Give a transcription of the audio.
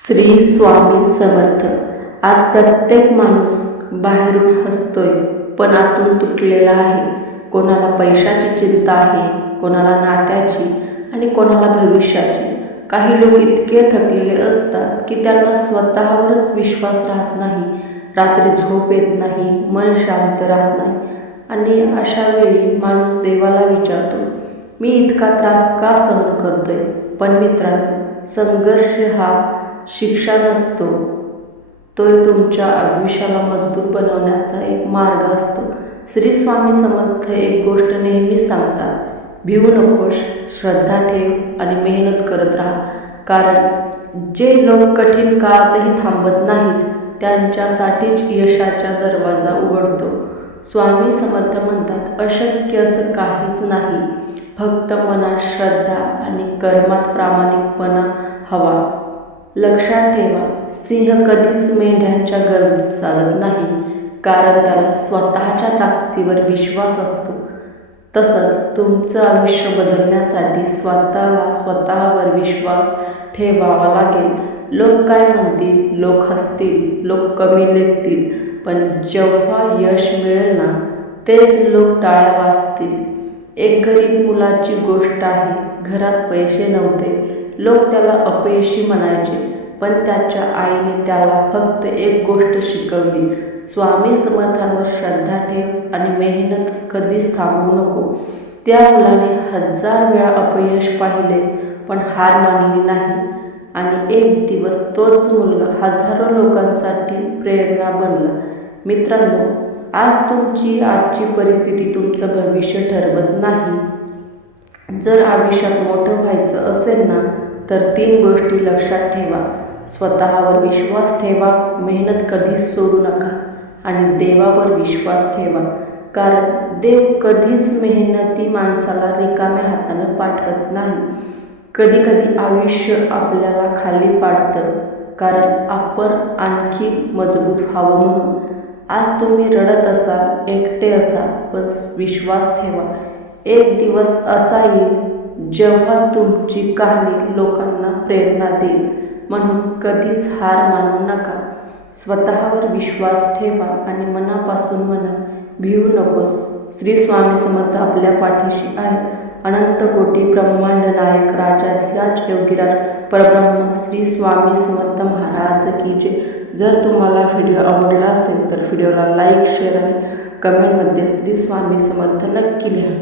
श्री स्वामी समर्थ. आज प्रत्येक माणूस बाहेरून हसतोय पण आतून तुटलेला आहे. कोणाला पैशाची चिंता आहे, कोणाला नात्याची आणि कोणाला भविष्याची. काही लोक इतके थकलेले असतात की त्यांना स्वतःवरच विश्वास राहत नाही. रात्री झोप येत नाही, मन शांत राहत नाही आणि अशा वेळी माणूस देवाला विचारतो, मी इतका त्रास का सहन करतोय. पण मित्रांनो, संघर्ष हा शिक्षा नसतो, तो तुमच्या आयुष्याला मजबूत बनवण्याचा एक मार्ग असतो. श्री स्वामी समर्थ एक गोष्ट नेहमी सांगतात, भिवू नकोस, श्रद्धा ठेव आणि मेहनत करत राहा. कारण जे लोक कठीण काळातही थांबत नाहीत त्यांच्यासाठीच यशाचा दरवाजा उघडतो. स्वामी समर्थ म्हणतात, अशक्य असं काहीच नाही, फक्त मनात श्रद्धा आणि कर्मात प्रामाणिकपणा हवा. लक्षात ठेवा, सिंह कधीच मेंढ्यांच्या गर्दीत चालत नाही, कारण त्याला स्वतःच्या ताकदीवर विश्वास असतो. तसंच तुमचं आयुष्य बदलण्यासाठी स्वतःवर विश्वास ठेवावा लागेल. लोक काय म्हणतील, लोक हसतील, लोक कमी लेखतील, पण जेव्हा यश मिळेल ना, तेच लोक टाळ्या वाजतील. एक गरीब मुलाची गोष्ट आहे. घरात पैसे नव्हते, लोक त्याला अपयशी म्हणायचे, पण त्याच्या आईने त्याला फक्त एक गोष्ट शिकवली, स्वामी समर्थांवर श्रद्धा ठेव आणि मेहनत कधीच थांबवू नको. त्या मुलाने 1000 वेळा अपयश पाहिले पण हार मानली नाही आणि एक दिवस तोच मुलगा हजारो लोकांसाठी प्रेरणा बनला. मित्रांनो, आज तुमची आजची परिस्थिती तुमचं भविष्य ठरवत नाही. जर आयुष्यात मोठं व्हायचं असेल ना, तर 3 गोष्टी लक्षात ठेवा. स्वतःवर विश्वास ठेवा, मेहनत कधीच सोडू नका आणि देवावर विश्वास ठेवा. कारण देव कधीच मेहनती माणसाला रिकाम्या हातानं पाठवत नाही. कधी कधी आयुष्य आपल्याला खाली पाडतं, कारण आपण आणखी मजबूत व्हावं म्हणून. आज तुम्ही रडत असाल, एकटे असाल, पण विश्वास ठेवा, एक दिवस असा येईल जेव्हा तुमची कहाणी लोकांना प्रेरणा देईल. म्हणून कधीच हार मानू नका. स्वतःवर विश्वास ठेवा आणि मनापासून म्हणा, भिवू नकोस. श्री स्वामी समर्थ आपल्या पाठीशी आहेत. अनंत कोटी ब्रह्मांड नायक राजाधिराज योगीराज परब्रह्म श्री स्वामी समर्थ महाराज की जय. जर तुम्हाला व्हिडिओ आवडला असेल तर व्हिडिओला लाईक, शेअर आणि कमेंटमध्ये श्री स्वामी समर्थ नक्की लिहा.